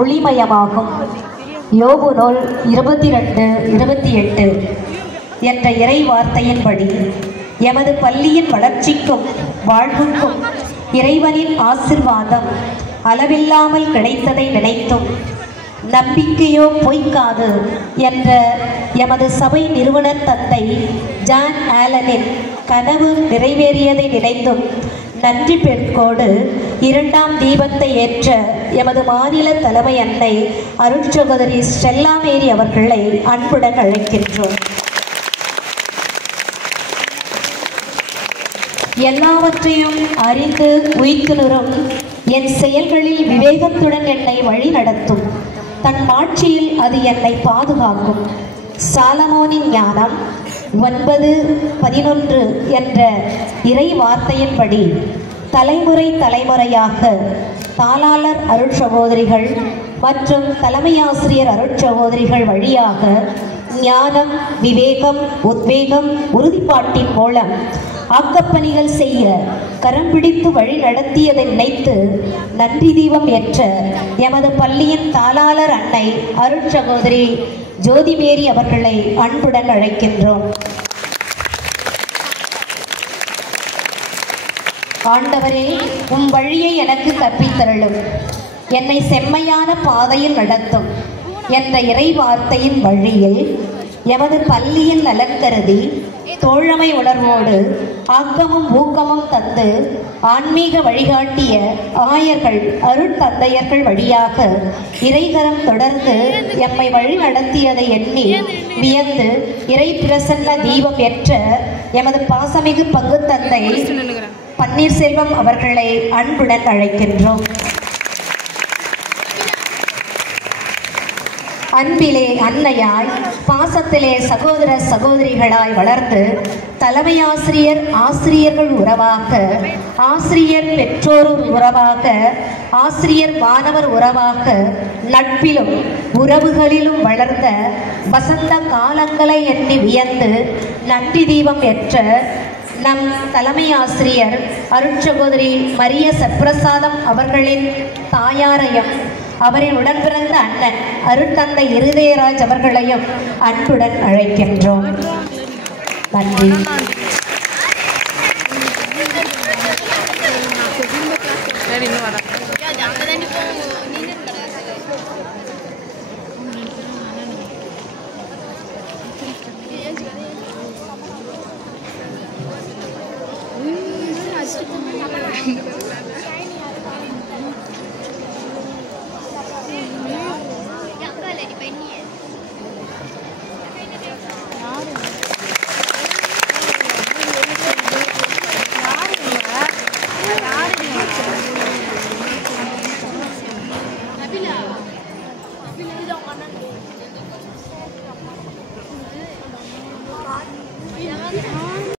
ஒளிமயமாகும். யோபு நூல் 22:28 என்ற இறை வார்த்தையின்படி எமது பள்ளியின் வளர்ச்சிக்கும் வாழ்வுக்கும் இறைவனின் ஆசிர்வாதம் அளவில்லாமல் கிடைத்ததை நினைத்தும் நம்பிக்கையோ பொய்க்காது என்ற எமது சபை நிறுவனர் தந்தை ஜான் ஆலனின் கனவு நிறைவேறியதை நினைத்தும் நன்றி பெருக்கோடு 2ஆம் தீபத்தை ஏற்ற எமது மாநில தலைமை அன்னை அருட்சகோதரி ஸ்டெல்லா மேரி அவர்களை அன்புடன் அழைக்கின்றோம். எல்லாவற்றையும் அறிந்து உய்த்துணரும் என் செயல்களில் விவேகத்துடன் என்னை வழி நடத்தும். தன் ஆட்சியில் அது என்னை பாதுகாக்கும். சாலமோனின் ஞானம் 9:11 என்ற இறை வார்த்தையின்படி தலைமுறை தலைமுறையாக தாளாளர் அருட்சகோதரிகள் மற்றும் தலைமையாசிரியர் அருட்சகோதரிகள் வழியாக ஞானம், விவேகம், உத்வேகம், உறுதிப்பாட்டின் மூலம் ஆக்கப்பணிகள் செய்ய கரம் பிடித்து வழி நடத்தியதை நினைத்து நன்றி தீபம் ஏற்ற எமது பள்ளியின் தாளாளர் அன்னை அருட்சகோதரி ஜோதி மேரி அவர்களை அன்புடன் அழைக்கின்றோம். ஆண்டவரே, உம் வழியை எனக்கு கற்பித்தருளும், என்னை செம்மையான பாதையில் நடத்தும் என்ற இறை வார்த்தையின் வழியில் எமது பள்ளியின் நலன் கருதி தோழமை உணர்வோடு ஆக்கமும் ஊக்கமும் தந்து ஆன்மீக வழிகாட்டிய ஆயர்கள் அருட்தந்தையர்கள் வழியாக இறைகரம் தொடர்ந்து எம்மை வழி நடத்தியதை எண்ணி வியந்து இறை பிரசன்ன தீபம் ஏற்ற எமது பாசமிகு பங்கு தந்தை பன்னீர்செல்வம் அவர்களை அன்புடன் அழைக்கின்றோம். அன்பிலே அன்னையாய், பாசத்திலே சகோதர சகோதரிகளாய் வளர்ந்து தலைமையாசிரியர் ஆசிரியர்கள் உறவாக, ஆசிரியர் பெற்றோர் உறவாக, ஆசிரியர் மாணவர் உறவாக, நட்பிலும் உறவுகளிலும் வளர்ந்த வசந்த காலங்களை எண்ணி வியந்து நன்றி தீபம் ஏற்ற நம் தலைமை ஆசிரியர் அருட்சகோதரி மரிய சப்ரசாதம் அவர்களின் தாயாரையும் அவரின் உடன் பிறந்த அண்ணன் அருட்தந்தை இருதயராஜ் அவர்களையும் அன்புடன் அழைக்கின்றோம். நன்றி.